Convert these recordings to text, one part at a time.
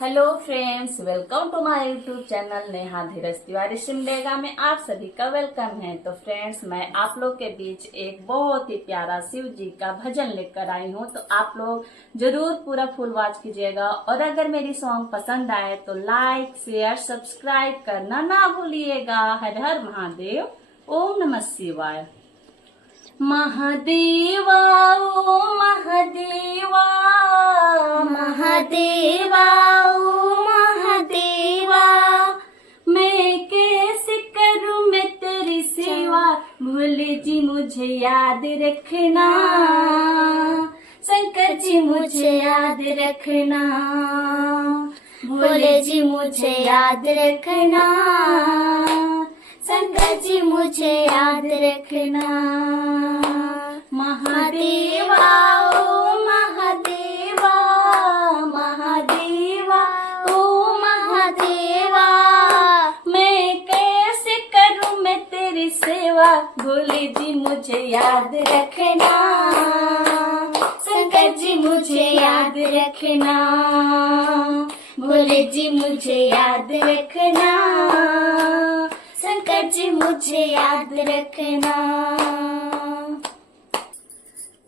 Hello friends, welcome to my YouTube channel Neha Dhiraj Tiwari Simdega में आप सभी का वेलकम है। तो फ्रेंड्स, मैं आप लोग के बीच एक बहुत ही प्यारा शिव जी का भजन लेकर आई हूँ। तो आप लोग जरूर पूरा फुल वॉच कीजिएगा और अगर मेरी सॉन्ग पसंद आए तो लाइक शेयर सब्सक्राइब करना ना भूलिएगा। हर हर महादेव, ओम नमः शिवाय। महादेवा ओ महादेवा, महादेवा ओ महादेवा, मैं कैसे करूं मैं तेरी सेवा। भोले जी मुझे याद रखना, शंकर जी मुझे याद रखना, भोले जी मुझे याद रखना, शंकर जी मुझे याद रखना। महादेवा ओ महादेवा, महादेवा ओ महादेवा, मैं कैसे करूं मैं तेरी सेवा। भोले जी मुझे याद रखना, शंकर जी मुझे याद रखना, भोले जी मुझे याद रखना, शंकर जी मुझे याद रखना।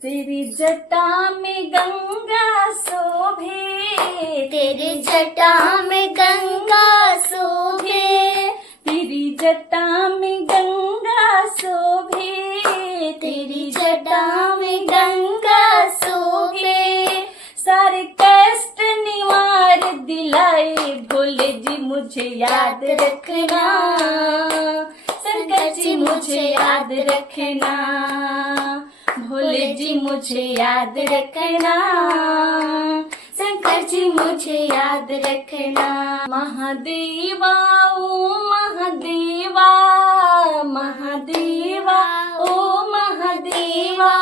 तेरी जटा में गंगा शोभे, तेरी जटा में गंगा शोभे, तेरी जटा में गंगा शोभे, तेरी जटा में गंगा शोभे, सारे कष्ट निवार दिलाए। भोले जी मुझे याद रखना, शंकर जी मुझे याद रखना, भोले जी मुझे याद रखना, शंकर जी मुझे याद रखना। महादेवा ओ महादेवा, महादेवा ओ महादेवा,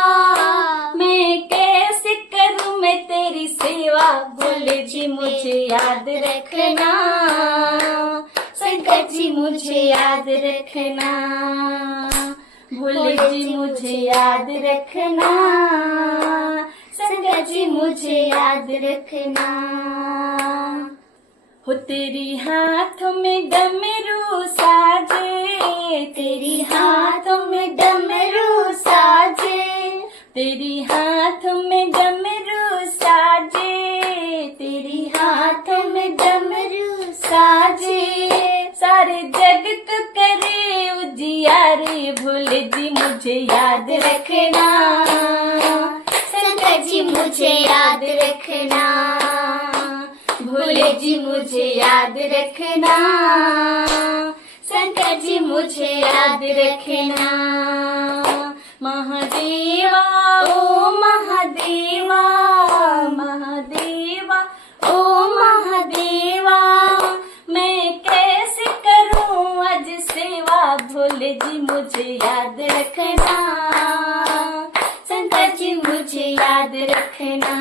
मैं कैसे करूं मैं तेरी सेवा। भोले जी मुझे याद रखना, शंकर जी मुझे याद रखना, भोले जी मुझे याद रखना, शंकर जी मुझे याद रखना। हो तेरी हाथों में डमरू साजे, तेरी हाथों में डमरू साजे, तेरी हाथों में डमरू साजे, तेरी हाथों में डमरू साजे, सारे जग को करे उजियारे। भोले जी मुझे याद रखना, शंकर जी मुझे याद रखना, भोले जी मुझे याद रखना, शंकर जी मुझे याद रखना। महादेवा ओ महादेवा, महादेवा ओ महादेवा, मैं कैसे करूं आज सेवा। भोले जी मुझे याद रखना, शंकर जी मुझे याद रखना।